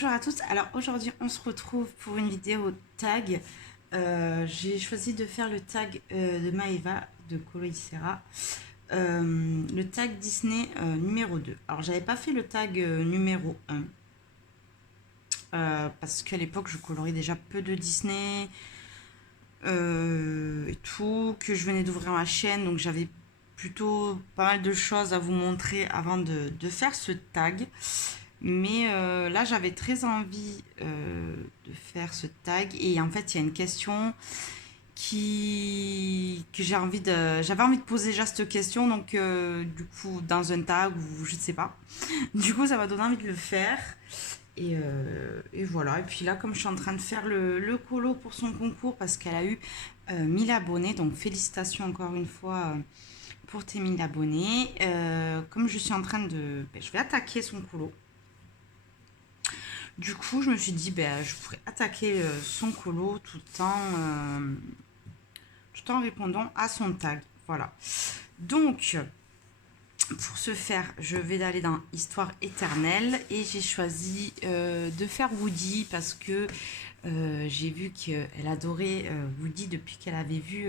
Bonjour à tous, alors aujourd'hui on se retrouve pour une vidéo tag. J'ai choisi de faire le tag de Maeva de Coloïcera, le tag Disney numéro 2. Alors j'avais pas fait le tag numéro 1 parce qu'à l'époque je colorais déjà peu de Disney et tout, que je venais d'ouvrir ma chaîne, donc j'avais plutôt pas mal de choses à vous montrer avant de faire ce tag. Mais là, j'avais très envie de faire ce tag. Et en fait, il y a une question que j'avais envie de poser déjà cette question. Donc, du coup, dans un tag ou je ne sais pas. Du coup, ça m'a donné envie de le faire. Et voilà. Et puis là, comme je suis en train de faire le colo pour son concours, parce qu'elle a eu 1000 abonnés. Donc, félicitations encore une fois pour tes 1000 abonnés. Comme je suis en train de... je vais attaquer son colo. Du coup, je me suis dit, ben, je pourrais attaquer son colo tout en répondant à son tag. Voilà. Donc, pour ce faire, je vais aller dans Histoire éternelle et j'ai choisi de faire Woody parce que j'ai vu qu'elle adorait Woody depuis qu'elle avait vu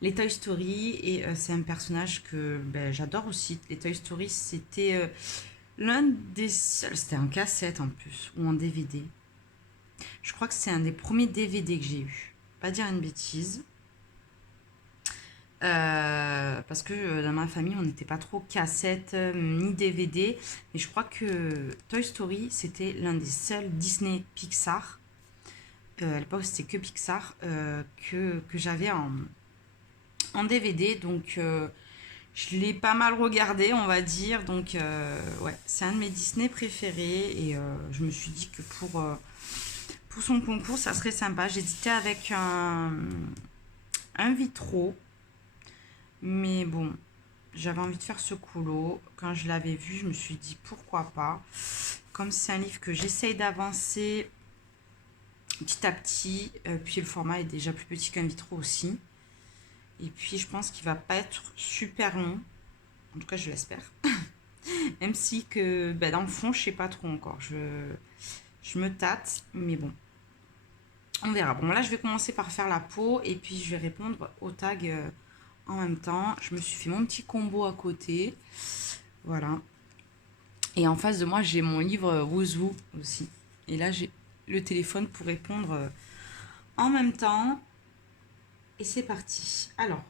les Toy Story et c'est un personnage que ben, j'adore aussi. Les Toy Story, c'était l'un des seuls, c'était en cassette en plus ou en DVD. Je crois que c'est un des premiers DVD que j'ai eu. Pas dire une bêtise. Parce que dans ma famille, on n'était pas trop cassette ni DVD. Mais je crois que Toy Story, c'était l'un des seuls Disney Pixar. À l'époque, c'était que Pixar que j'avais en DVD. Donc, je l'ai pas mal regardé, on va dire. Donc, ouais, c'est un de mes Disney préférés. Et je me suis dit que pour son concours, ça serait sympa. J'hésitais avec un vitro. Mais bon, j'avais envie de faire ce colo. Quand je l'avais vu, je me suis dit pourquoi pas. Comme c'est un livre que j'essaye d'avancer petit à petit, puis le format est déjà plus petit qu'un vitro aussi. Et puis je pense qu'il va pas être super long. En tout cas, je l'espère. Même si que ben, dans le fond, je sais pas trop encore. Je me tâte, mais bon. On verra. Bon, là, je vais commencer par faire la peau et puis je vais répondre au tag en même temps. Je me suis fait mon petit combo à côté. Voilà. Et en face de moi, j'ai mon livre Wouzou aussi. Et là, j'ai le téléphone pour répondre en même temps. Et c'est parti. Alors,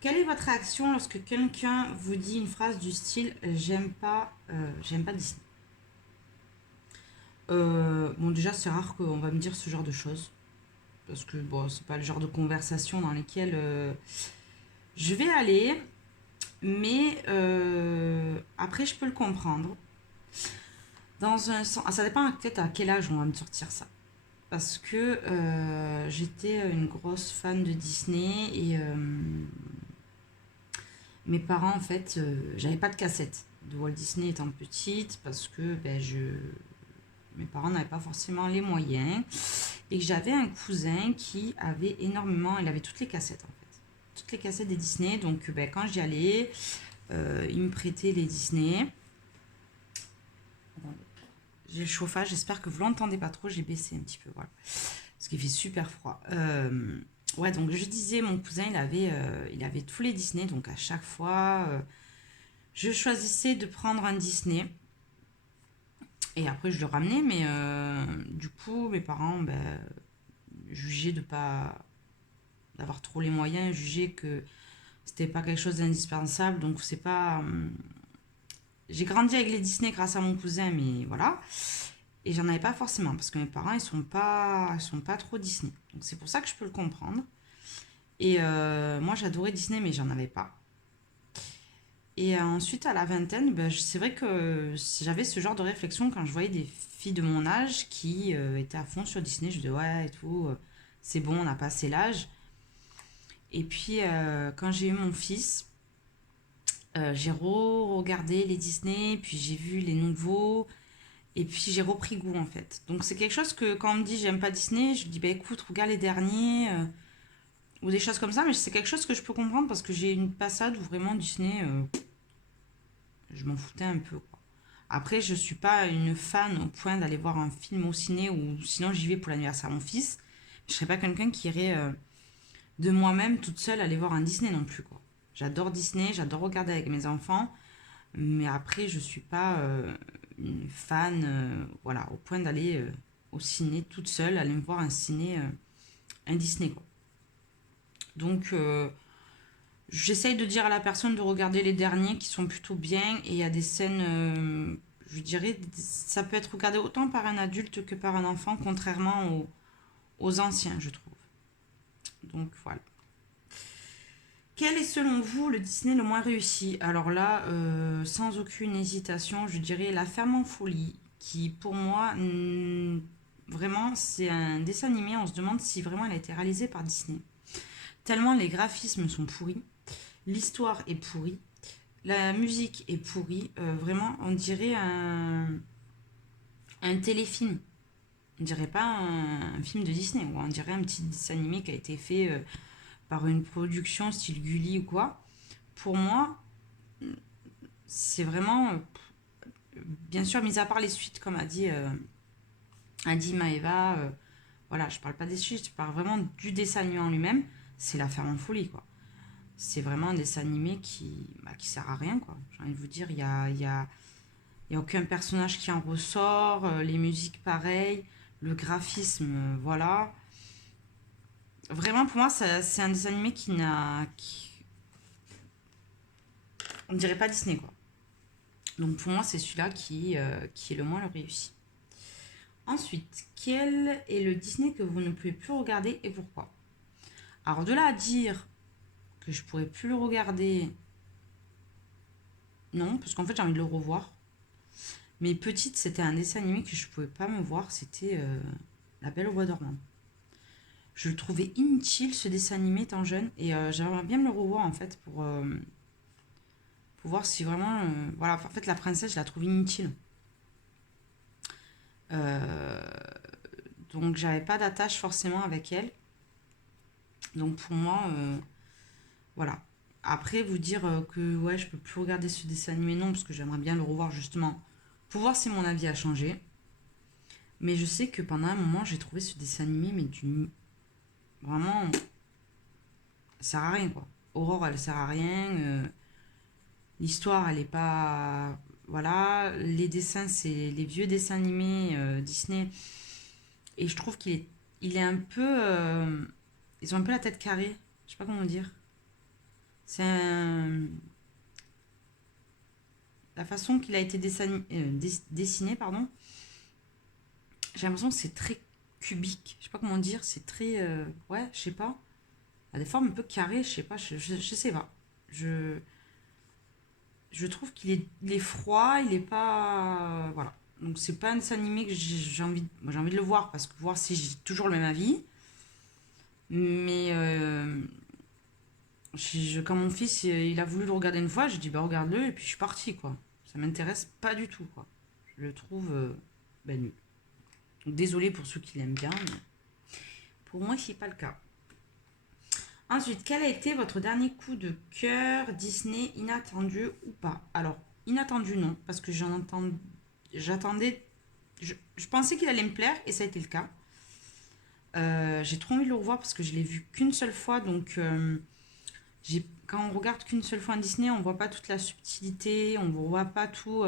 quelle est votre réaction lorsque quelqu'un vous dit une phrase du style j'aime pas Disney. Bon, déjà, c'est rare qu'on va me dire ce genre de choses. Parce que, bon, c'est pas le genre de conversation dans lesquelles je vais aller. Mais après, je peux le comprendre. Dans un sens. Ah, ça dépend peut-être à quel âge on va me sortir ça. Parce que j'étais une grosse fan de Disney et mes parents, en fait, j'avais pas de cassette de Walt Disney étant petite parce que mes parents n'avaient pas forcément les moyens et que j'avais un cousin qui avait énormément, il avait toutes les cassettes en fait, toutes les cassettes des Disney. Donc quand j'y allais, il me prêtait les Disney. J'ai le chauffage, j'espère que vous l'entendez pas trop, j'ai baissé un petit peu, voilà. Parce qu'il fait super froid. Ouais, donc je disais, mon cousin, il avait tous les Disney, donc à chaque fois, je choisissais de prendre un Disney. Et après, je le ramenais, mais du coup, mes parents ben, jugeaient de pas d'avoir trop les moyens, jugeaient que c'était pas quelque chose d'indispensable, donc c'est pas... j'ai grandi avec les Disney grâce à mon cousin, mais voilà. Et j'en avais pas forcément, parce que mes parents, ils sont pas trop Disney. Donc c'est pour ça que je peux le comprendre. Et moi, j'adorais Disney, mais j'en avais pas. Et ensuite, à la vingtaine, ben, c'est vrai que j'avais ce genre de réflexion quand je voyais des filles de mon âge qui étaient à fond sur Disney. Je disais, ouais, et tout, c'est bon, on a passé l'âge. Et puis, quand j'ai eu mon fils, j'ai regardé les Disney, puis j'ai vu les nouveaux. Et puis j'ai repris goût en fait. Donc c'est quelque chose que quand on me dit j'aime pas Disney, je dis bah écoute, regarde les derniers ou des choses comme ça, mais c'est quelque chose que je peux comprendre parce que j'ai une passade où vraiment Disney, je m'en foutais un peu quoi. Après, je suis pas une fan au point d'aller voir un film au ciné ou sinon j'y vais pour l'anniversaire de mon fils. Je serais pas quelqu'un qui irait de moi-même toute seule aller voir un Disney non plus, quoi. J'adore Disney, j'adore regarder avec mes enfants, mais après, je suis pas une fan, voilà, au point d'aller au ciné toute seule, aller me voir un ciné, un Disney, quoi. Donc, j'essaye de dire à la personne de regarder les derniers qui sont plutôt bien et il y a des scènes, je dirais, ça peut être regardé autant par un adulte que par un enfant, contrairement aux anciens, je trouve. Donc voilà. Quel est selon vous le Disney le moins réussi? Alors là, sans aucune hésitation, je dirais La Ferme en Folie, qui pour moi, vraiment, c'est un dessin animé. On se demande si vraiment elle a été réalisée par Disney. Tellement les graphismes sont pourris, l'histoire est pourrie, la musique est pourrie. Vraiment, on dirait un téléfilm. On dirait pas un film de Disney, ou on dirait un petit dessin animé qui a été fait par une production style Gulli ou quoi. Pour moi, c'est vraiment, bien sûr, mis à part les suites, comme a dit Maeva, voilà, je parle pas des suites, je parle vraiment du dessin animé en lui-même, c'est La Ferme en Folie, quoi. C'est vraiment un dessin animé qui sert à rien, quoi. J'ai envie de vous dire, il y a aucun personnage qui en ressort, les musiques pareilles, le graphisme, voilà. Vraiment, pour moi, c'est un dessin animé qui n'a. On dirait pas Disney, quoi. Donc pour moi, c'est celui-là qui est le moins le réussi. Ensuite, quel est le Disney que vous ne pouvez plus regarder et pourquoi? Alors de là à dire que je pourrais plus le regarder, non, parce qu'en fait j'ai envie de le revoir. Mais petite, c'était un dessin animé que je pouvais pas me voir, c'était La Belle au Bois dormant. Je le trouvais inutile ce dessin animé étant jeune et j'aimerais bien me le revoir en fait pour voir si vraiment, voilà, en fait la princesse je la trouve inutile. Euh, donc j'avais pas d'attache forcément avec elle. Donc pour moi, voilà. Après, vous dire que ouais, je peux plus regarder ce dessin animé, non, parce que j'aimerais bien le revoir justement pour voir si mon avis a changé. Mais je sais que pendant un moment, j'ai trouvé ce dessin animé, mais vraiment, ça sert à rien quoi. Aurore, elle sert à rien. L'histoire, elle est pas. Voilà. Les dessins, c'est les vieux dessins animés Disney. Et je trouve il est un peu. Ils ont un peu la tête carrée. Je sais pas comment dire. C'est un, la façon qu'il a été dessiné, pardon, j'ai l'impression que c'est très cubique. Je sais pas comment dire, c'est très. Ouais, je sais pas. Il a des formes un peu carrées, je sais pas, je sais pas. Je, je trouve il est froid, il est pas. Voilà. Donc c'est pas un dessin animé que moi, j'ai envie de le voir parce que voir si j'ai toujours le même avis. Mais quand mon fils il a voulu le regarder une fois, j'ai dit bah regarde-le et puis je suis partie quoi. Ça m'intéresse pas du tout quoi. Je le trouve ben, nul. Donc désolé pour ceux qui l'aiment bien, mais pour moi c'est pas le cas. Ensuite, quel a été votre dernier coup de cœur Disney inattendu ou pas? Alors, inattendu non, parce que j'attendais, je pensais qu'il allait me plaire et ça a été le cas. J'ai trop envie de le revoir parce que je l'ai vu qu'une seule fois, donc quand on regarde qu'une seule fois un Disney, on voit pas toute la subtilité, on voit pas tous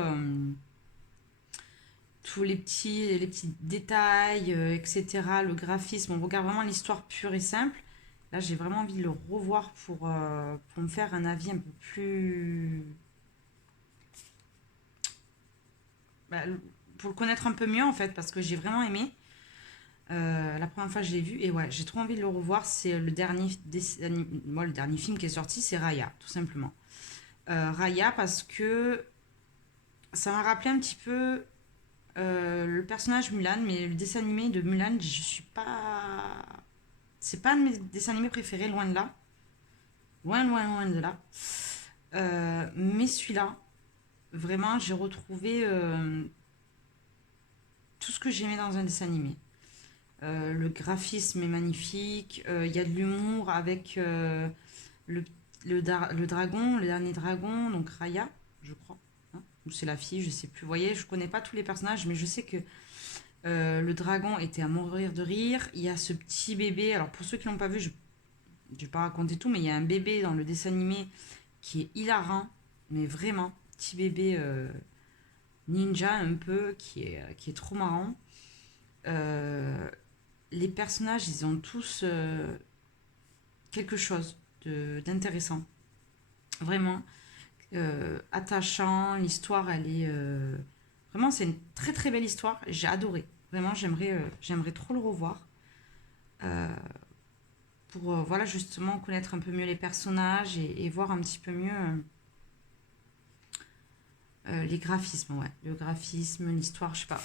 les petits détails, etc., le graphisme, on regarde vraiment l'histoire pure et simple. Là, j'ai vraiment envie de le revoir pour me faire un avis un peu plus. Bah, pour le connaître un peu mieux, en fait, parce que j'ai vraiment aimé. La première fois que je l'ai vu, et ouais, j'ai trop envie de le revoir. C'est moi, le dernier film qui est sorti, c'est Raya, tout simplement. Raya, parce que ça m'a rappelé un petit peu le personnage Mulan, mais le dessin animé de Mulan, je suis pas. C'est pas un de mes dessins animés préférés, loin de là. Loin, loin, loin de là. Mais celui-là, vraiment, j'ai retrouvé tout ce que j'aimais dans un dessin animé. Le graphisme est magnifique. Il y a de l'humour avec le, le dragon, le dernier dragon, donc Raya, je crois. Hein. ou c'est la fille, je sais plus. Vous voyez, je connais pas tous les personnages, mais je sais que le dragon était à mourir de rire. Il y a ce petit bébé. Alors pour ceux qui l'ont pas vu, je vais pas raconter tout, mais il y a un bébé dans le dessin animé qui est hilarant, mais vraiment, petit bébé ninja un peu, qui est trop marrant. Les personnages, ils ont tous quelque chose d'intéressant. Vraiment attachant. L'histoire, elle est. Vraiment, c'est une très très belle histoire. J'ai adoré. Vraiment, j'aimerais trop le revoir. Euh, pour voilà, justement connaître un peu mieux les personnages et voir un petit peu mieux les graphismes. Ouais. Le graphisme, l'histoire, je sais pas.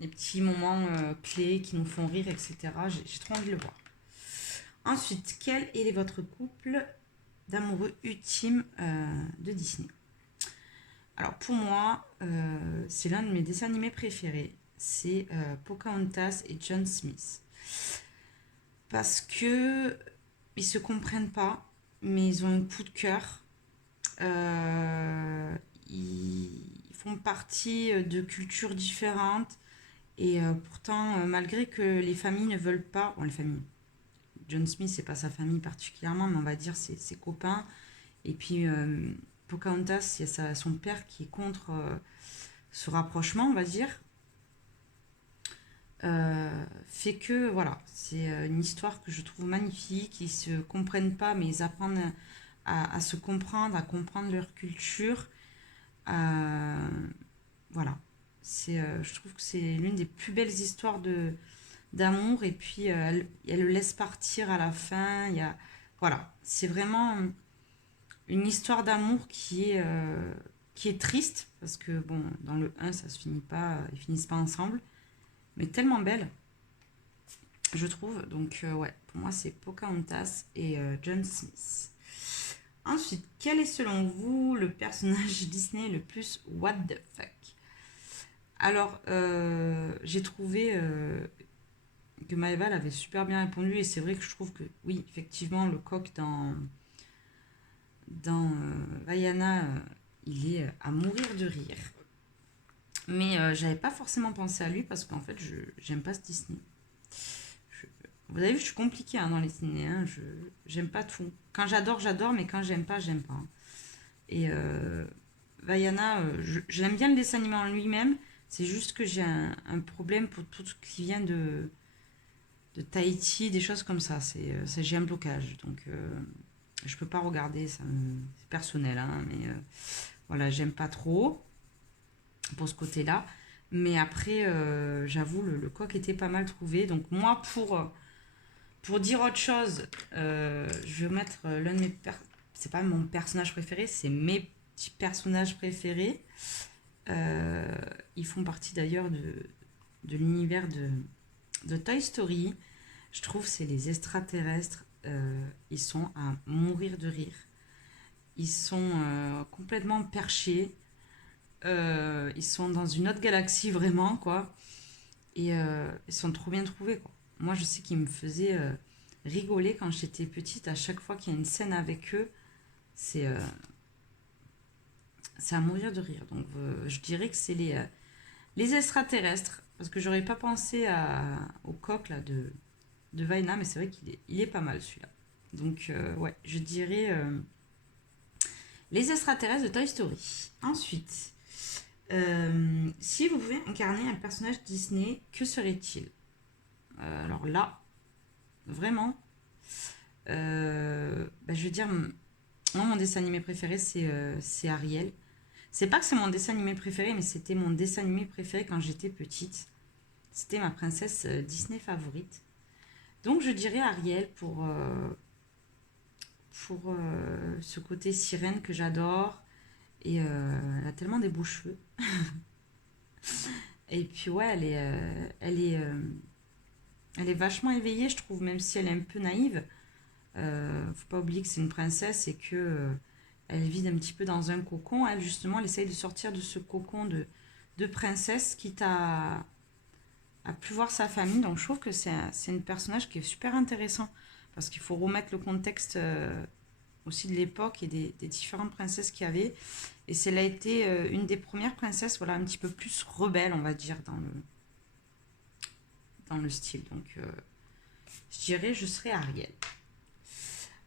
Les petits moments clés qui nous font rire, etc. J'ai trop envie de le voir. Ensuite, quel est votre couple d'amoureux ultime de Disney? Alors pour moi, c'est l'un de mes dessins animés préférés. C'est Pocahontas et John Smith. Parce que ils se comprennent pas, mais ils ont un coup de cœur. Ils font partie de cultures différentes. Et pourtant, malgré que les familles ne veulent pas, bon, les familles, John Smith, c'est pas sa famille particulièrement, mais on va dire ses copains. Et puis, Pocahontas, il y a son père qui est contre ce rapprochement, on va dire. Fait que, voilà, c'est une histoire que je trouve magnifique. Ils se comprennent pas, mais ils apprennent à se comprendre, à comprendre leur culture. Voilà. Je trouve que c'est l'une des plus belles histoires d'amour. Et puis, elle le laisse partir à la fin. Voilà. C'est vraiment une histoire d'amour qui est triste. Parce que, bon, dans le 1, ça se finit pas. Ils finissent pas ensemble. Mais tellement belle, je trouve. Donc, ouais, pour moi, c'est Pocahontas et John Smith. Ensuite, quel est selon vous le personnage Disney le plus what the fuck? Alors, j'ai trouvé que Maëva avait super bien répondu et c'est vrai que je trouve que oui, effectivement, le coq dans Vaiana, il est à mourir de rire. Mais j'avais pas forcément pensé à lui parce qu'en fait, j'aime pas ce Disney. Je- Vous avez vu, je suis compliquée dans les Disney. Hein, j'aime pas tout. Quand j'adore, j'adore, mais quand j'aime pas, j'aime pas. Et Vaiana, j'aime bien le dessin animé en lui-même. C'est juste que j'ai problème pour tout ce qui vient de Tahiti, des choses comme ça. J'ai un blocage. Donc, je peux pas regarder. C'est personnel, hein, mais voilà, j'aime pas trop pour ce côté-là. Mais après, j'avoue, le coq était pas mal trouvé. Donc, moi, pour dire autre chose, je vais mettre l'un de mes. C'est pas mon personnage préféré, c'est mes petits personnages préférés. Ils font partie d'ailleurs de l'univers de Toy Story. Je trouve que c'est les extraterrestres. Ils sont à mourir de rire. Ils sont complètement perchés. Ils sont dans une autre galaxie vraiment, quoi. Et ils sont trop bien trouvés, quoi. Moi, je sais qu'ils me faisaient rigoler quand j'étais petite. À chaque fois qu'il y a une scène avec eux, c'est euh, c'est à mourir de rire. Donc, je dirais que c'est les extraterrestres. Parce que j'aurais pas pensé au coq là, de Vaina, mais c'est vrai il est pas mal celui-là. Donc, ouais, je dirais les extraterrestres de Toy Story. Ensuite, si vous pouvez incarner un personnage Disney, que serait-il? Alors là, vraiment, je veux dire, moi, mon dessin animé préféré, c'est Ariel. C'est pas que c'est mon dessin animé préféré, mais c'était mon dessin animé préféré quand j'étais petite. C'était ma princesse Disney favorite. Donc je dirais Ariel pour ce côté sirène que j'adore. Et elle a tellement des beaux cheveux. Et puis ouais, elle est vachement éveillée, je trouve, même si elle est un peu naïve. Faut pas oublier que c'est une princesse et que elle vit un petit peu dans un cocon. Elle, justement, elle essaye de sortir de ce cocon de princesse, quitte à plus voir sa famille. Donc, je trouve que c'est un personnage qui est super intéressant parce qu'il faut remettre le contexte aussi de l'époque et des différentes princesses qu'il y avait. Et c'est elle a été une des premières princesses, voilà, un petit peu plus rebelle, on va dire, dans le style. Donc, je dirais, je serais Ariel.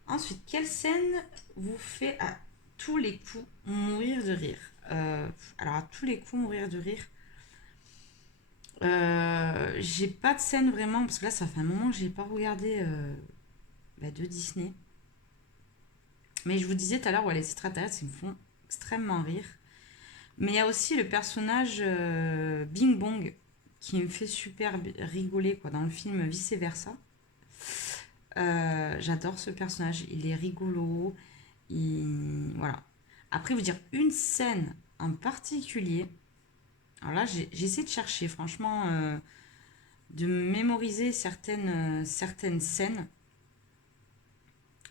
Ensuite, quelle scène vous fait à tous les coups mourir de rire? Alors, à tous les coups mourir de rire, j'ai pas de scène vraiment, parce que là, ça fait un moment que j'ai pas regardé de Disney. Mais je vous disais tout à l'heure, ouais, les extraterrestres, ils me font extrêmement rire. Mais il y a aussi le personnage Bing Bong qui me fait super rigoler quoi, dans le film Vice Versa. J'adore ce personnage, il est rigolo. Voilà. Après, vous dire une scène en particulier. Alors là, j'ai essayé de chercher, franchement, de mémoriser certaines scènes.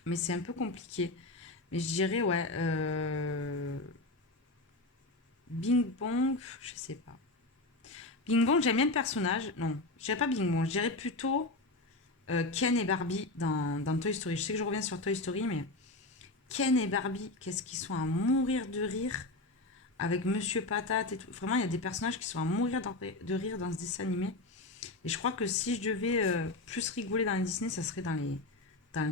Mais c'est un peu compliqué. Mais je dirais, ouais, Bing Bong, je sais pas. Bing Bong, j'aime bien le personnage. Non, je dirais pas Bing Bong, je dirais plutôt Ken et Barbie dans Toy Story. Je sais que je reviens sur Toy Story, mais Ken et Barbie, qu'est-ce qu'ils sont à mourir de rire avec Monsieur Patate et tout. Vraiment, il y a des personnages qui sont à mourir de rire dans ce dessin animé. Et je crois que si je devais plus rigoler dans les Disney, ça serait dans le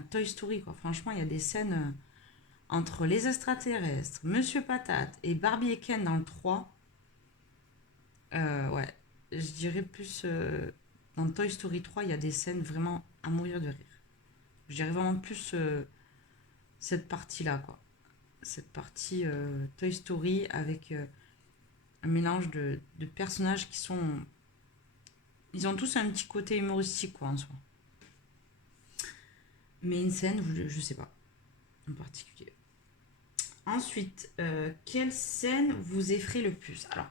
Toy Story, quoi. Franchement, il y a des scènes entre les extraterrestres, Monsieur Patate et Barbie et Ken dans le 3. Ouais, je dirais plus dans Toy Story 3, il y a des scènes vraiment à mourir de rire. Je dirais vraiment plus cette partie-là, quoi. Cette partie Toy Story avec un mélange de personnages qui sont. Ils ont tous un petit côté humoristique, quoi, en soi. Mais une scène, je sais pas, en particulier. Ensuite, quelle scène vous effraie le plus? Alors,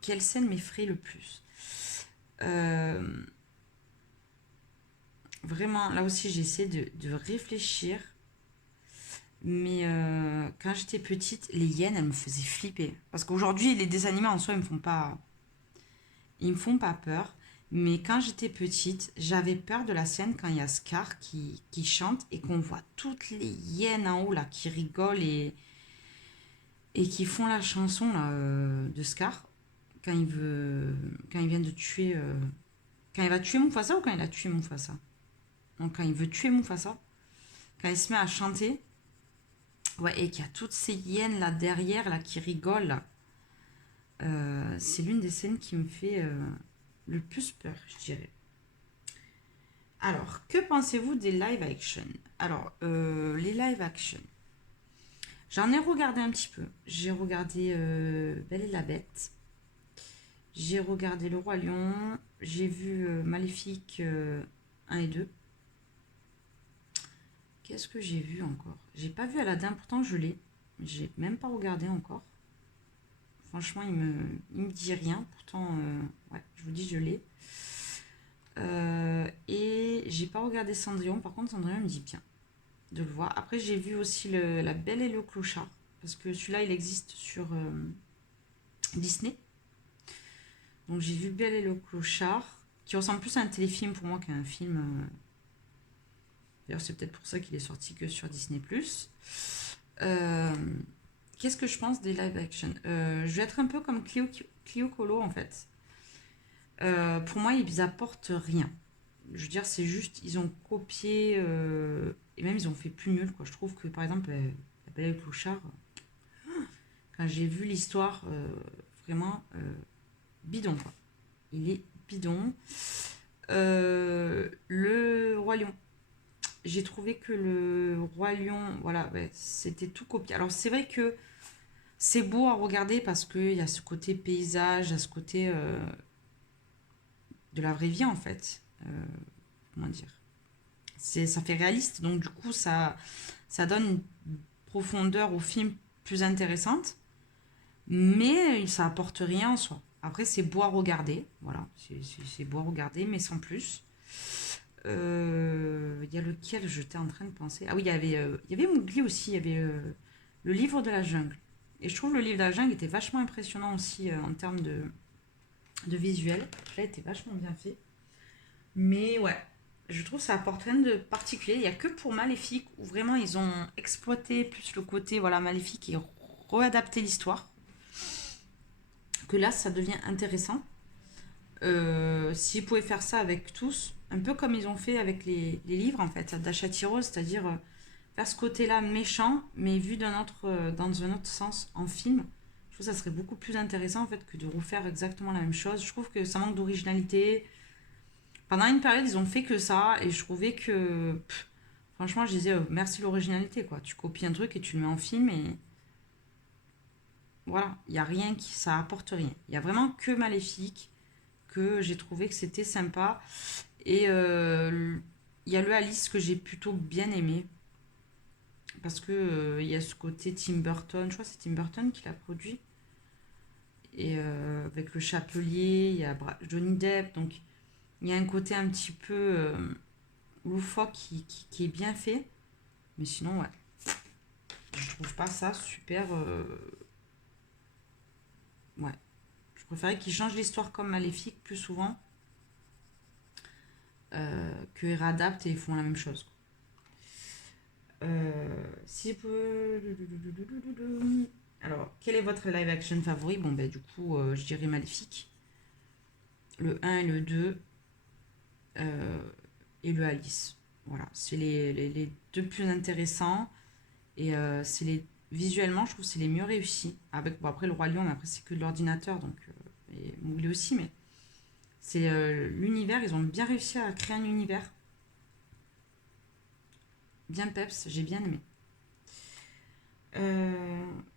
quelle scène m'effraie le plus? Vraiment, là aussi, j'essaie de réfléchir. Mais quand j'étais petite, les hyènes, elles me faisaient flipper. Parce qu'aujourd'hui, les dessins animés en soi, ils me font pas peur. Mais quand j'étais petite, j'avais peur de la scène quand il y a Scar qui chante et qu'on voit toutes les hyènes en haut là qui rigolent et qui font la chanson là, de Scar quand il vient de tuer quand il va tuer Mufasa ou quand il a tué Mufasa. Donc quand il veut tuer Mufasa, quand il se met à chanter, ouais, et qu'il y a toutes ces hyènes là derrière là qui rigolent là. C'est l'une des scènes qui me fait le plus peur, je dirais. Alors, que pensez-vous des live action? Alors, les live action. J'en ai regardé un petit peu. J'ai regardé Belle et la Bête. J'ai regardé Le Roi Lion. J'ai vu Maléfique 1 et 2. Qu'est-ce que j'ai vu encore? J'ai pas vu Aladdin, pourtant je l'ai. J'ai même pas regardé encore. Franchement, il me dit rien. Pourtant, ouais, je vous dis, je l'ai. Et j'ai pas regardé Cendrillon. Par contre, Cendrillon me dit bien de le voir. Après, j'ai vu aussi La Belle et le Clochard. Parce que celui-là, il existe sur Disney. Donc, j'ai vu Belle et le Clochard, qui ressemble plus à un téléfilm pour moi qu'à un film. D'ailleurs, c'est peut-être pour ça qu'il est sorti que sur Disney+. Qu'est-ce que je pense des live action? Je vais être un peu comme Clio Colo, en fait. Pour moi, ils apportent rien. Je veux dire, c'est juste, ils ont copié, et même ils ont fait plus nul, quoi. Je trouve que, par exemple, La Belle et le Clochard, quand j'ai vu l'histoire, vraiment bidon, quoi. Il est bidon. Le Roi Lion. J'ai trouvé que le Roi Lion, voilà, ouais, c'était tout copié. Alors, c'est vrai que c'est beau à regarder parce qu'il y a ce côté paysage, il y a ce côté de la vraie vie, en fait. Comment dire? Ça fait réaliste, donc du coup, ça donne une profondeur au film plus intéressante, mais ça apporte rien en soi. Après, c'est beau à regarder, voilà, c'est beau à regarder, mais sans plus. Il y a lequel j'étais en train de penser. Ah oui, il y avait Mowgli aussi, il y avait le livre de la jungle. Et je trouve le livre de la jungle était vachement impressionnant aussi en termes de visuel. Là, il était vachement bien fait. Mais ouais, Je trouve que ça apporte rien de particulier. Il n'y a que pour Maléfique où vraiment ils ont exploité plus le côté voilà, Maléfique et réadapté l'histoire. Que là, ça devient intéressant. S'ils pouvaient faire ça avec tous, un peu comme ils ont fait avec les livres en fait, d'Achati Rose, c'est-à-dire faire ce côté-là méchant, mais vu dans un autre sens en film, je trouve que ça serait beaucoup plus intéressant en fait que de refaire exactement la même chose. Je trouve que ça manque d'originalité. Pendant une période, ils ont fait que ça, et je trouvais que, franchement, je disais merci l'originalité quoi. Tu copies un truc et tu le mets en film, et voilà, il y a rien qui, ça apporte rien. Il y a vraiment que Maléfique que j'ai trouvé que c'était sympa. Et il y a le Alice que j'ai plutôt bien aimé. Parce que il y a ce côté Tim Burton, je crois que c'est Tim Burton qui l'a produit. Et avec le Chapelier, il y a Johnny Depp. Donc il y a un côté un petit peu loufoque qui est bien fait. Mais sinon, ouais, je trouve pas ça super. Ouais. Je préférais qu'ils changent l'histoire comme Maléfique plus souvent qu'ils réadaptent et ils font la même chose. Si je peux... Alors, quel est votre live action favori? Bon, ben, du coup, je dirais Maléfique. Le un et le 2 euh, et le Alice. Voilà, c'est les deux plus intéressants. Et c'est les visuellement, je trouve que c'est les mieux réussis. Avec, bon, après, le Roi Lion, mais après, c'est que de l'ordinateur, donc... et Mowgli aussi, mais c'est l'univers. Ils ont bien réussi à créer un univers. Bien peps, j'ai bien aimé.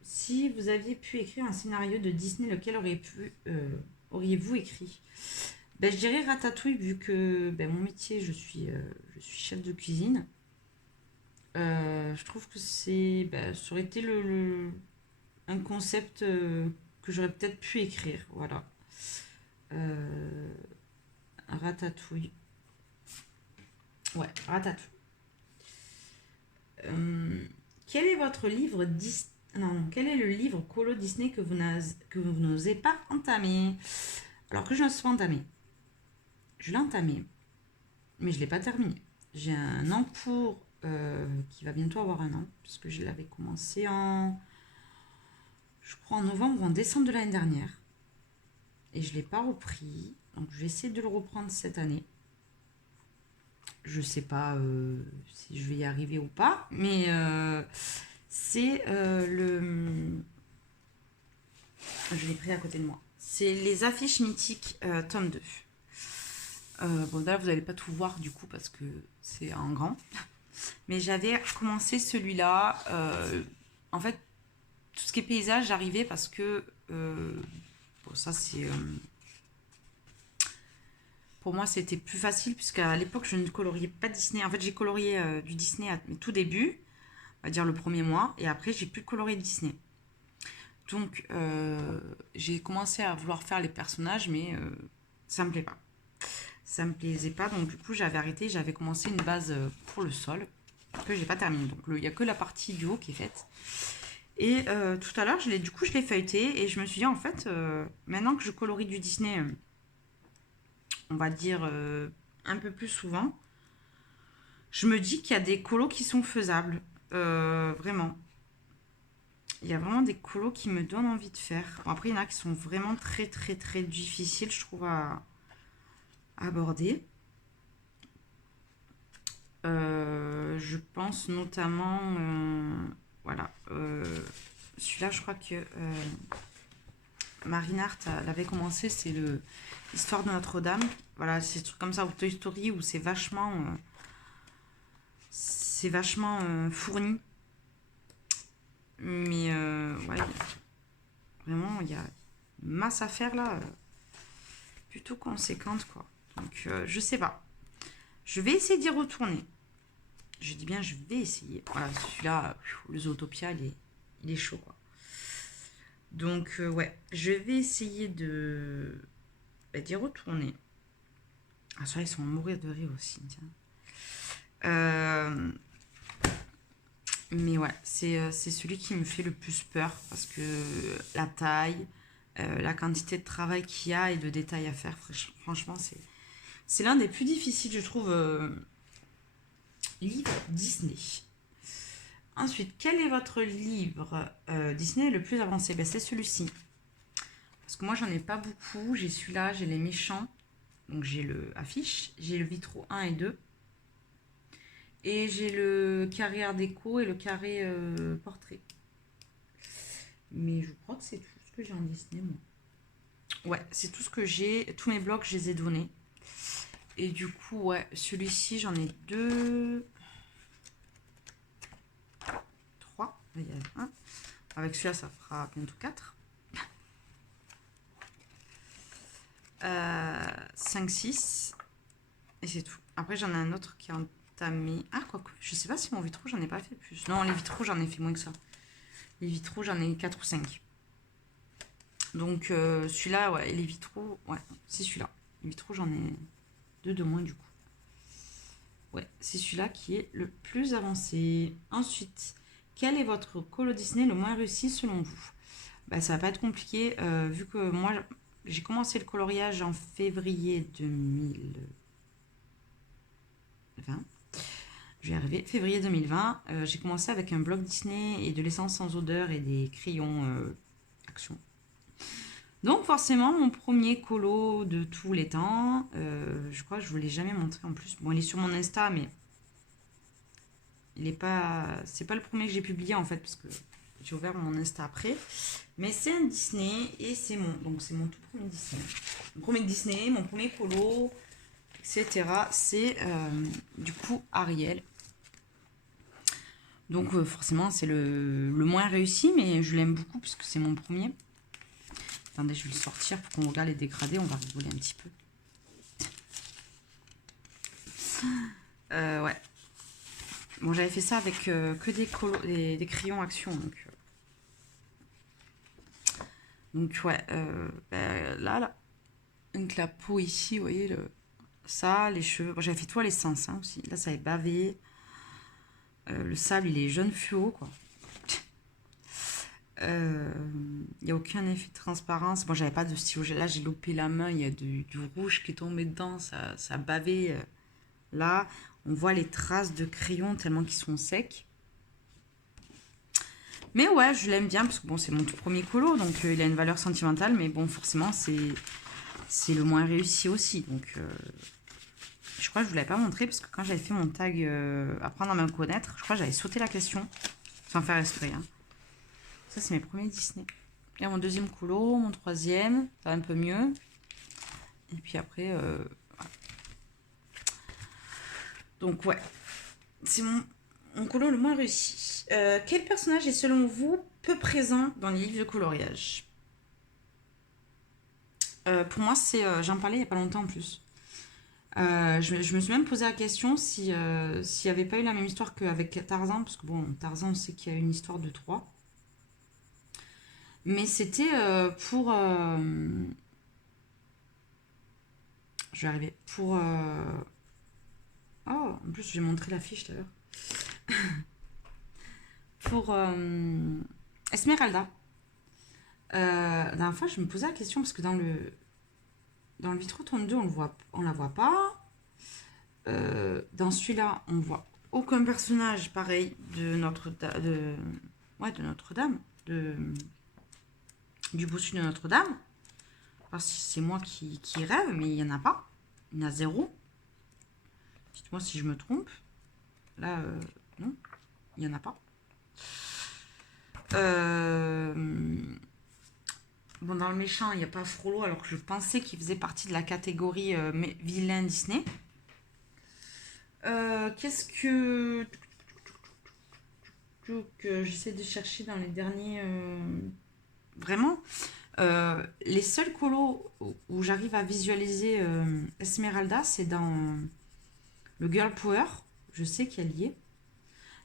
Si vous aviez pu écrire un scénario de Disney, lequel auriez-vous écrit? Ben, je dirais Ratatouille, vu que ben, mon métier, je suis chef de cuisine. Je trouve que ça aurait été un concept que j'aurais peut-être pu écrire. Voilà. Euh, Ratatouille. Ouais, Ratatouille. Euh, quel est votre livre Disney? Non, non, quel est le livre colo Disney que vous n'osez pas entamer? Alors que je n'ose pas entamer. Je l'ai entamé, mais je ne l'ai pas terminé. J'ai un encours qui va bientôt avoir un an, puisque je l'avais commencé je crois en novembre ou en décembre de l'année dernière. Et je ne l'ai pas repris. Donc je vais essayer de le reprendre cette année. Je ne sais pas si je vais y arriver ou pas, mais c'est le... Je l'ai pris à côté de moi. C'est Les Affiches Mythiques, tome 2. Bon, là, vous n'allez pas tout voir du coup parce que c'est en grand. Mais j'avais commencé celui-là. En fait, tout ce qui est paysage, j'arrivais parce que. Bon, ça, c'est. Pour moi, c'était plus facile puisqu'à l'époque, je ne coloriais pas Disney. En fait, j'ai colorié du Disney à mes tout début, on va dire le premier mois. Et après, j'ai plus colorié de Disney. Donc, j'ai commencé à vouloir faire les personnages, mais ça me plaît pas. Ça me plaisait pas, donc du coup, j'avais arrêté. J'avais commencé une base pour le sol que j'ai pas terminé. Donc, il n'y a que la partie du haut qui est faite. Et tout à l'heure, je l'ai feuilleté et je me suis dit, en fait, maintenant que je colorie du Disney, on va dire un peu plus souvent, je me dis qu'il y a des colos qui sont faisables. Vraiment. Il y a vraiment des colos qui me donnent envie de faire. Bon, après, il y en a qui sont vraiment très, très, très difficiles, je trouve, à aborder. Je pense notamment, voilà, celui-là, je crois que Marine Hart l'avait commencé, c'est l'histoire de Notre-Dame. Voilà, c'est des trucs comme ça, ou Toy Story, où c'est vachement fourni. Mais ouais, vraiment, il y a une masse à faire là, plutôt conséquente, quoi. Donc, je sais pas. Je vais essayer d'y retourner. Je dis bien, je vais essayer. Voilà, celui-là, le Zootopia, il est chaud, quoi. Donc, ouais, je vais essayer d'y retourner. Ah, ça, ils sont à mourir de rire aussi, tiens. Mais ouais, c'est celui qui me fait le plus peur parce que la taille, la quantité de travail qu'il y a et de détails à faire, franchement, C'est l'un des plus difficiles, je trouve, livres Disney. Ensuite, quel est votre livre Disney le plus avancé? Ben, c'est celui-ci. Parce que moi, j'en ai pas beaucoup. J'ai celui-là, j'ai les méchants. Donc, j'ai le affiche, j'ai le vitro 1 et 2. Et j'ai le carré art déco et le carré portrait. Mais je crois que c'est tout ce que j'ai en Disney, moi. Ouais, c'est tout ce que j'ai. Tous mes blocs, je les ai donnés. Et du coup, ouais, celui-ci, j'en ai 2, 3. Il y a un. Avec celui-là, ça fera bientôt 4. 5, 6. Et c'est tout. Après, j'en ai un autre qui est entamé. Ah, quoique, je sais pas si mon vitraux, j'en ai pas fait plus. Non, les vitraux, j'en ai fait moins que ça. Les vitraux, j'en ai 4 ou 5. Donc, celui-là, ouais, et les vitraux, ouais, c'est celui-là. Les vitraux, j'en ai 2 de moins, du coup. Ouais, c'est celui-là qui est le plus avancé. Ensuite, quel est votre colo Disney le moins réussi selon vous? Bah, ça va pas être compliqué, vu que moi, j'ai commencé le coloriage en février 2020. Je vais y arriver. Février 2020, j'ai commencé avec un bloc Disney et de l'essence sans odeur et des crayons action. Donc forcément, mon premier colo de tous les temps, je crois que je ne vous l'ai jamais montré en plus. Bon, il est sur mon Insta, mais il est pas, c'est pas le premier que j'ai publié en fait, parce que j'ai ouvert mon Insta après. Mais c'est un Disney et c'est donc c'est mon tout premier Disney. Mon premier Disney, mon premier colo, etc. C'est du coup Ariel. Donc forcément c'est le moins réussi, mais je l'aime beaucoup parce que c'est mon premier. Attendez, je vais le sortir pour qu'on regarde les dégradés, on va rigoler un petit peu. Ouais. Bon, j'avais fait ça avec que des crayons action. Donc ouais, là. Donc la peau ici, vous voyez, ça, les cheveux. Bon, j'avais fait tout à l'essence hein, aussi. Là, ça avait bavé. Le sable, il est jaune fluo, quoi. Il n'y a aucun effet de transparence. Bon, j'avais pas de stylo. Là, j'ai loupé la main. Il y a du rouge qui est tombé dedans. Ça a bavé. Là, on voit les traces de crayon tellement qu'ils sont secs. Mais ouais, je l'aime bien parce que bon, c'est mon tout premier colo. Donc, il a une valeur sentimentale. Mais bon, forcément, c'est le moins réussi aussi. Donc, je crois que je ne vous l'avais pas montré parce que quand j'avais fait mon tag apprendre à me connaître, je crois que j'avais sauté la question sans faire exprès. Hein. Ça, c'est mes premiers Disney. Là, mon deuxième colo, mon troisième, ça va un peu mieux. Et puis après, voilà. Donc, ouais, c'est mon colo le moins réussi. Quel personnage est selon vous peu présent dans les livres de coloriage? Pour moi, j'en parlais il n'y a pas longtemps en plus. Je me suis même posé la question s'il n'y avait pas eu la même histoire qu'avec Tarzan, parce que bon, Tarzan, on sait qu'il y a une histoire de 3. Mais c'était pour. Je vais arriver. Pour. Oh, en plus, j'ai montré l'affiche tout à l'heure. Pour Esmeralda. La dernière fois, je me posais la question parce que dans le Vitro 32, on la voit pas. Dans celui-là, on voit aucun personnage pareil de Notre-Dame, du bossu de Notre-Dame. Parce que c'est moi qui rêve, mais il n'y en a pas. Il y en a 0. Dites-moi si je me trompe. Là, non, il n'y en a pas. Bon, dans le méchant, il n'y a pas Frollo, alors que je pensais qu'il faisait partie de la catégorie vilain Disney. Qu'est-ce que j'essaie de chercher dans les derniers. Vraiment, les seuls colos où j'arrive à visualiser Esmeralda, c'est dans le Girl Power. Je sais qu'elle y est.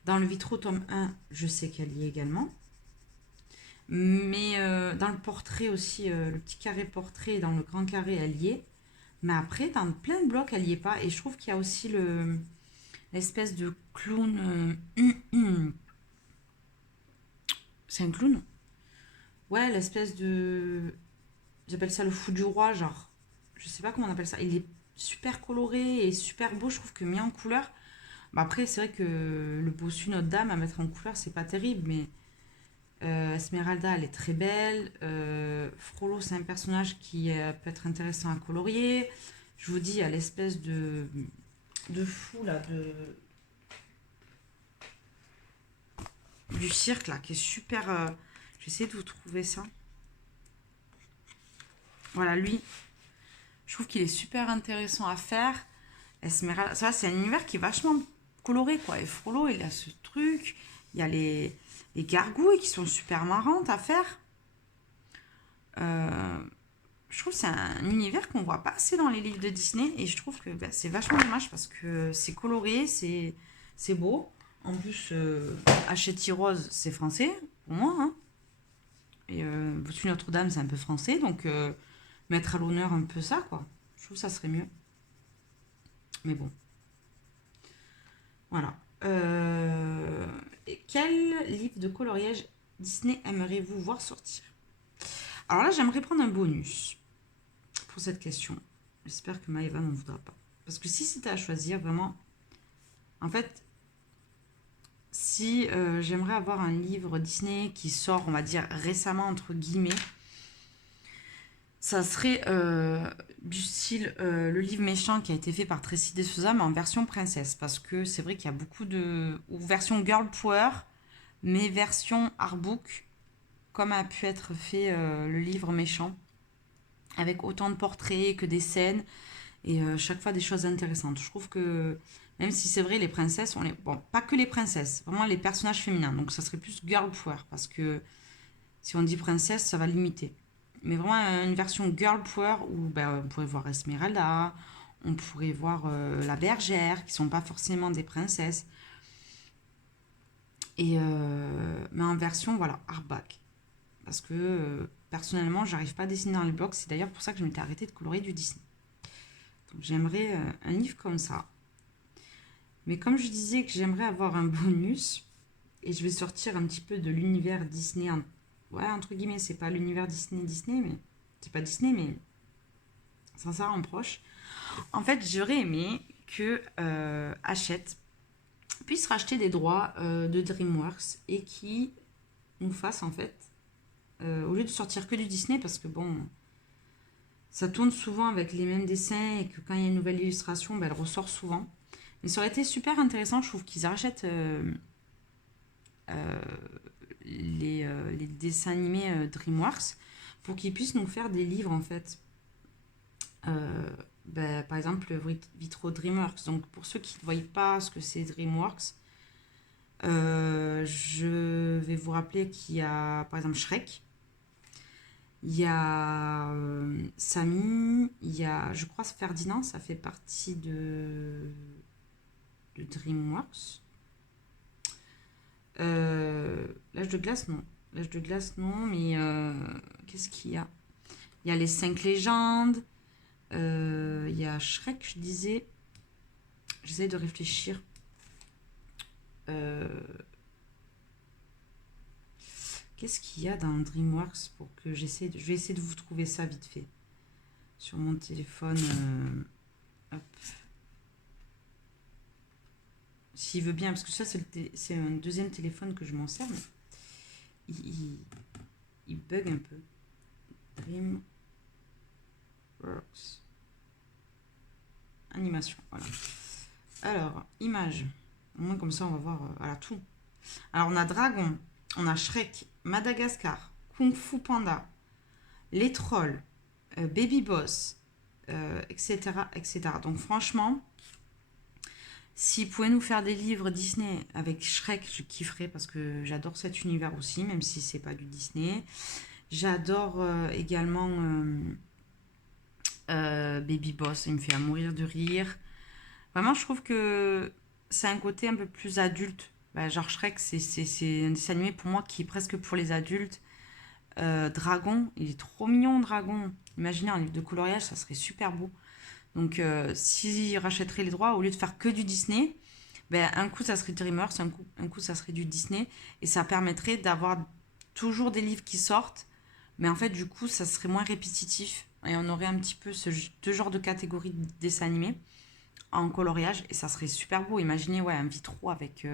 Dans le Vitro tome 1, je sais qu'elle y est également. Mais dans le portrait aussi, le petit carré portrait, dans le grand carré, elle y est. Mais après, dans plein de blocs, elle y est pas. Et je trouve qu'il y a aussi l'espèce de clown. C'est un clown? Ouais, l'espèce de. J'appelle ça le fou du roi, genre. Je sais pas comment on appelle ça. Il est super coloré et super beau, je trouve que mis en couleur. Bah, après, c'est vrai que le bossu Notre-Dame à mettre en couleur, c'est pas terrible, mais Esmeralda, elle est très belle. Frollo, c'est un personnage qui peut être intéressant à colorier. Je vous dis, il y a l'espèce de fou là, du cirque là, qui est super. J'essaie de vous trouver ça. Voilà, lui, je trouve qu'il est super intéressant à faire. Esmeralda, ça, c'est un univers qui est vachement coloré, quoi. Et Frollo, il a ce truc. Il y a les gargouilles qui sont super marrantes à faire. Euh, je trouve que c'est un univers qu'on voit pas assez dans les livres de Disney. Et je trouve que bah, c'est vachement dommage parce que c'est coloré, c'est beau. En plus, Hachette Rose, c'est français, pour moi. Hein. Et Bossu Notre-Dame, c'est un peu français. Donc, mettre à l'honneur un peu ça, quoi. Je trouve que ça serait mieux. Mais bon. Voilà. Et quel livre de coloriage Disney aimeriez-vous voir sortir? Alors là, j'aimerais prendre un bonus pour cette question. J'espère que Maëva n'en voudra pas. Parce que si c'était à choisir, vraiment, en fait, si j'aimerais avoir un livre Disney qui sort, on va dire, récemment, entre guillemets, ça serait du style le livre méchant qui a été fait par Tracy Desouza, mais en version princesse. Parce que c'est vrai qu'il y a beaucoup de... ou version girl power, mais version artbook, comme a pu être fait le livre méchant, avec autant de portraits que des scènes, et chaque fois des choses intéressantes. Je trouve que, même si c'est vrai, les princesses, on les... bon, pas que les princesses, vraiment les personnages féminins, donc ça serait plus girl power, parce que si on dit princesse, ça va limiter. Mais vraiment une version girl power où ben, on pourrait voir Esmeralda, on pourrait voir la bergère, qui sont pas forcément des princesses, et mais en version voilà hardback. Parce que personnellement, j'arrive pas à dessiner dans les blocs. C'est d'ailleurs pour ça que je m'étais arrêtée de colorier du Disney. Donc j'aimerais un livre comme ça. Mais comme je disais que j'aimerais avoir un bonus, et je vais sortir un petit peu de l'univers Disney. Ouais, entre guillemets, c'est pas l'univers Disney, mais c'est pas Disney, mais ça en proche. En fait, j'aurais aimé que Hachette puisse racheter des droits de DreamWorks et qui nous fasse en fait, au lieu de sortir que du Disney, parce que bon, ça tourne souvent avec les mêmes dessins et que quand il y a une nouvelle illustration, ben, elle ressort souvent. Mais ça aurait été super intéressant, je trouve, qu'ils rachètent euh, les dessins animés DreamWorks pour qu'ils puissent nous faire des livres en fait. Euh, ben, par exemple, Vitro DreamWorks. Donc pour ceux qui ne voient pas ce que c'est DreamWorks, je vais vous rappeler qu'il y a par exemple Shrek, il y a Samy, il y a, je crois, Ferdinand, ça fait partie de DreamWorks. L'âge de glace, non. L'âge de glace, non, mais qu'est-ce qu'il y a? Il y a les 5 légendes, il y a Shrek, je disais. J'essaie de réfléchir. Euh, Qu'est-ce qu'il y a dans DreamWorks pour que j'essaie de... Je vais essayer de vous trouver ça vite fait. Sur mon téléphone. Hop. S'il veut bien, parce que ça, c'est un deuxième téléphone que je m'en sers. Mais il bug un peu. DreamWorks. Animation, voilà. Alors, image. Au moins, comme ça, on va voir voilà, tout. Alors, on a Dragon, on a Shrek, Madagascar, Kung Fu Panda, Les Trolls, Baby Boss, etc., etc. Donc, franchement, s'ils pouvaient nous faire des livres Disney avec Shrek, je kifferais parce que j'adore cet univers aussi, même si c'est pas du Disney. J'adore également Baby Boss, il me fait à mourir de rire. Vraiment, je trouve que c'est un côté un peu plus adulte. Bah, genre Shrek, c'est un dessin animé pour moi qui est presque pour les adultes. Dragon, il est trop mignon, Dragon. Imaginez un livre de coloriage, ça serait super beau. Donc, s'ils rachèteraient les droits, au lieu de faire que du Disney, ben, un coup ça serait DreamWorks, un coup ça serait du Disney. Et ça permettrait d'avoir toujours des livres qui sortent, Mais en fait, du coup, ça serait moins répétitif. Et on aurait un petit peu deux genres de catégories de dessins animés en coloriage. Et ça serait super beau. Imaginez, ouais, un vitro avec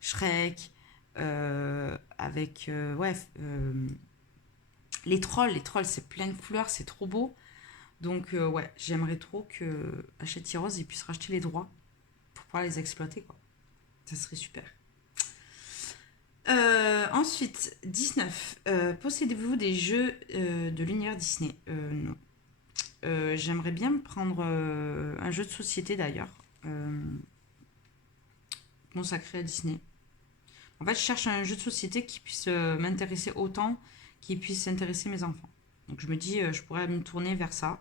Shrek, avec, les trolls, c'est plein de couleurs, c'est trop beau. Donc, ouais, j'aimerais trop que Hachette Heroes puisse racheter les droits pour pouvoir les exploiter, quoi. Ça serait super. Ensuite, 19. Possédez-vous des jeux de l'univers Disney? Non. J'aimerais bien me prendre un jeu de société d'ailleurs, consacré à Disney. En fait, je cherche un jeu de société qui puisse m'intéresser autant qu'il puisse intéresser mes enfants. Donc je me dis, je pourrais me tourner vers ça.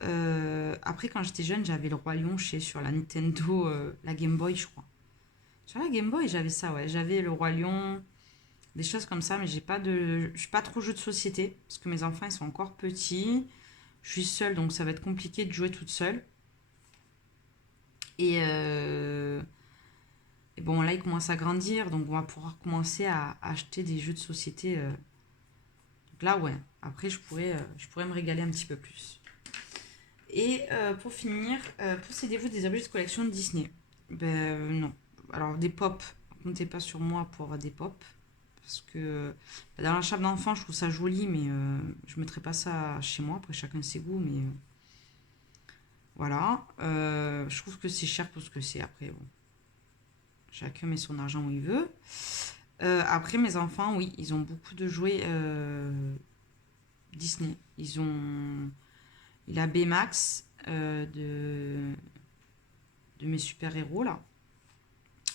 Après, quand j'étais jeune, j'avais le Roi Lion sur la Nintendo, la Game Boy, je crois. Sur la Game Boy, j'avais ça, ouais. J'avais le Roi Lion, des choses comme ça, mais je suis pas trop jeu de société parce que mes enfants ils sont encore petits. Je suis seule, donc ça va être compliqué de jouer toute seule. Et, et bon, là, ils commencent à grandir, donc on va pouvoir commencer à acheter des jeux de société. Donc là, ouais. Après, je pourrais me régaler un petit peu plus. Et pour finir, possédez-vous des objets de collection de Disney? Ben non. Alors, des pop, comptez pas sur moi pour avoir des pop. Parce que dans la chambre d'enfant, je trouve ça joli, mais je ne mettrais pas ça chez moi. Après, chacun ses goûts, mais voilà. Je trouve que c'est cher pour ce que c'est. Après, bon, chacun met son argent où il veut. Après, mes enfants, oui, ils ont beaucoup de jouets Disney. Il a Baymax de mes super-héros, là.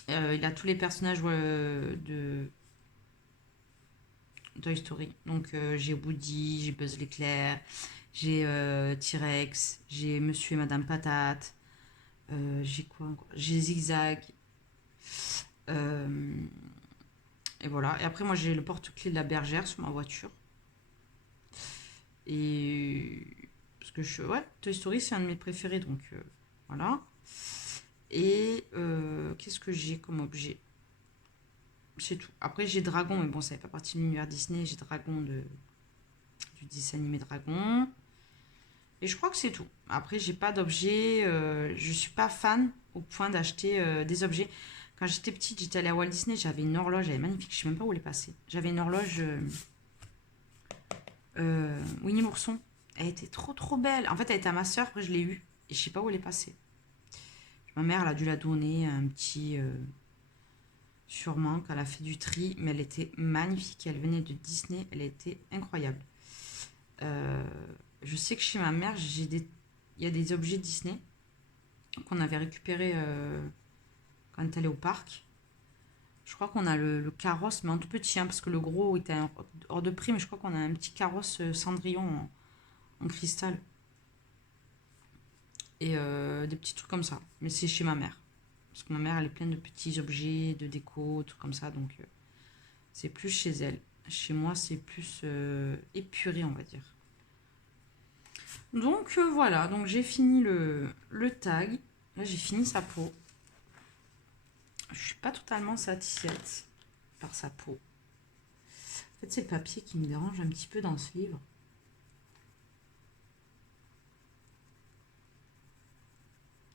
Il a tous les personnages de Toy Story. Donc j'ai Woody, j'ai Buzz l'éclair, j'ai T-Rex, j'ai Monsieur et Madame Patate, j'ai quoi encore? J'ai Zigzag. euh, et voilà. Et après moi j'ai le porte-clés de la bergère sur ma voiture. Et parce que ouais, Toy Story c'est un de mes préférés donc voilà. Et qu'est-ce que j'ai comme objet? C'est tout. Après j'ai Dragon, mais bon ça fait pas partie de l'univers Disney. J'ai Dragon du dessin animé Dragon. Et je crois que c'est tout. Après, j'ai pas d'objet. Je suis pas fan au point d'acheter des objets. Quand j'étais petite, j'étais allée à Walt Disney, j'avais une horloge, elle est magnifique, je sais même pas où elle est passée. J'avais une horloge Winnie l'ourson. Elle était trop trop belle. En fait, elle était à ma soeur, après je l'ai eue. Et je sais pas où elle est passée. Ma mère, elle a dû la donner à un petit. Sûrement, quand elle a fait du tri. Mais elle était magnifique. Elle venait de Disney. Elle était incroyable. Euh, je sais que chez ma mère, il y a des objets Disney qu'on avait récupérés quand elle est au parc. Je crois qu'on a le carrosse, mais en tout petit, hein, parce que le gros était hors de prix, mais je crois qu'on a un petit carrosse Cendrillon en cristal. Et des petits trucs comme ça. Mais c'est chez ma mère. Parce que ma mère, elle est pleine de petits objets, de déco, tout comme ça. Donc, c'est plus chez elle. Chez moi, c'est plus épuré, on va dire. Donc, voilà. Donc, j'ai fini le tag. Là, j'ai fini sa peau. Je suis pas totalement satisfaite par sa peau. En fait, c'est le papier qui me dérange un petit peu dans ce livre.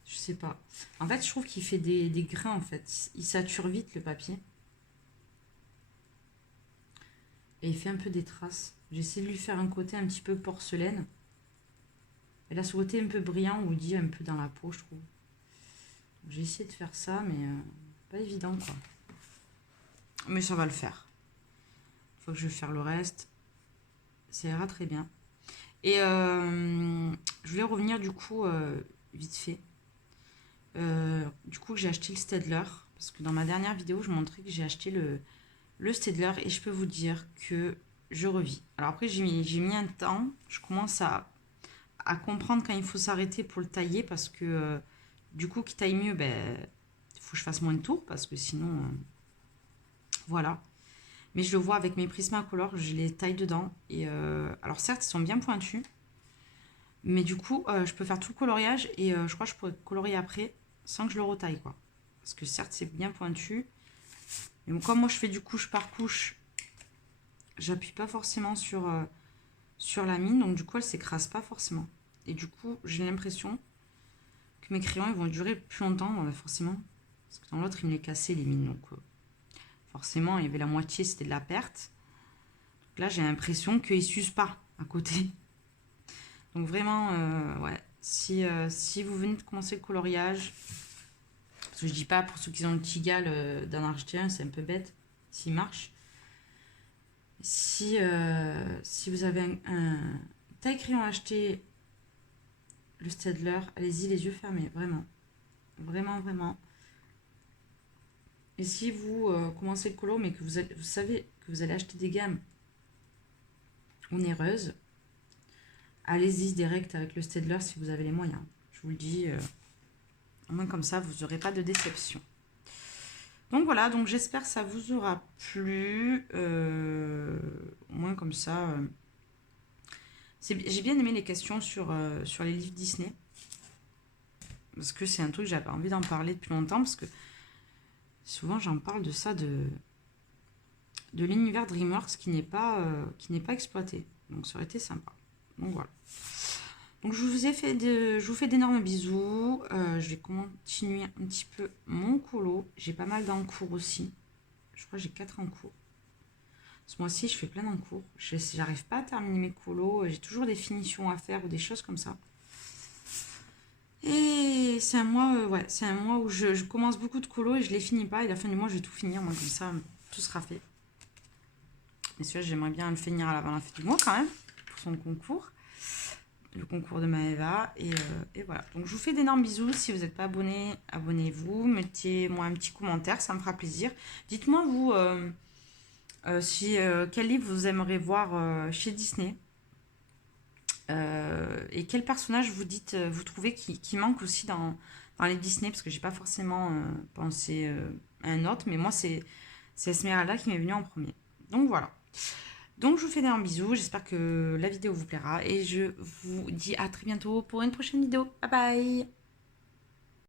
Je sais pas. En fait, je trouve qu'il fait des grains, en fait. Il sature vite, le papier. Et il fait un peu des traces. J'essaie de lui faire un côté un petit peu porcelaine. Elle a ce côté un peu brillant, ou dit un peu dans la peau, je trouve. J'ai essayé de faire ça, mais pas évident, quoi. Mais ça va le faire. Une fois que je vais faire le reste, ça ira très bien. Et je voulais revenir, du coup, vite fait. Du coup, j'ai acheté le Staedtler. Parce que dans ma dernière vidéo, je montrais que j'ai acheté le Staedtler. Et je peux vous dire que je revis. Alors après, j'ai mis un temps. Je commence à comprendre quand il faut s'arrêter pour le tailler. Parce que du coup, qui taille mieux, ben, il faut que je fasse moins de tours. Parce que sinon, voilà. Mais je le vois avec mes Prismacolor, je les taille dedans. Et alors certes, ils sont bien pointus. Mais du coup, je peux faire tout le coloriage. Et je crois que je pourrais colorier après sans que je le retaille, quoi. Parce que certes, c'est bien pointu. Mais bon, comme moi, je fais du couche par couche, j'appuie pas forcément sur la mine, donc du coup elle s'écrase pas forcément. Et du coup j'ai l'impression que mes crayons ils vont durer plus longtemps, bon, bah, forcément, parce que dans l'autre il me les cassait les mines, donc forcément il y avait la moitié, c'était de la perte. Donc là j'ai l'impression qu'ils s'usent pas à côté. Donc vraiment, ouais, si vous venez de commencer le coloriage, parce que je dis pas pour ceux qui ont le Tigal d'en acheter un, c'est un peu bête s'il marche. Si vous avez un taille crayon à acheter, le Staedtler, allez-y les yeux fermés, vraiment. Vraiment, vraiment. Et si vous commencez le colo, mais que vous savez que vous allez acheter des gammes onéreuses, allez-y direct avec le Staedtler si vous avez les moyens. Je vous le dis, au moins comme ça, vous n'aurez pas de déception. Donc voilà, donc j'espère que ça vous aura plu. Au moins comme ça. J'ai bien aimé les questions sur les livres Disney. Parce que c'est un truc que j'avais envie d'en parler depuis longtemps. Parce que souvent j'en parle de ça, de l'univers DreamWorks qui n'est pas exploité. Donc ça aurait été sympa. Donc voilà. Donc je vous fais d'énormes bisous. Je vais continuer un petit peu mon colo. J'ai pas mal d'encours aussi. Je crois que j'ai 4 en cours. Ce mois-ci, je fais plein d'encours. J'arrive pas à terminer mes colos. J'ai toujours des finitions à faire ou des choses comme ça. Et c'est un mois, ouais, c'est un mois où je commence beaucoup de colos et je les finis pas. Et à la fin du mois, je vais tout finir. Moi, comme ça, tout sera fait. Mais celui-là, j'aimerais bien le finir avant la fin du mois quand même, pour son concours. Le concours de Maëva. Et voilà. Donc, je vous fais d'énormes bisous. Si vous n'êtes pas abonné, abonnez-vous. Mettez-moi un petit commentaire, ça me fera plaisir. Dites-moi, vous, quel livre vous aimeriez voir chez Disney. Et quel personnage vous trouvez qui manque aussi dans les Disney, parce que j'ai pas forcément pensé à un autre, mais moi c'est Esmeralda qui m'est venue en premier. Donc voilà. Donc je vous fais des bisous, j'espère que la vidéo vous plaira et je vous dis à très bientôt pour une prochaine vidéo. Bye bye.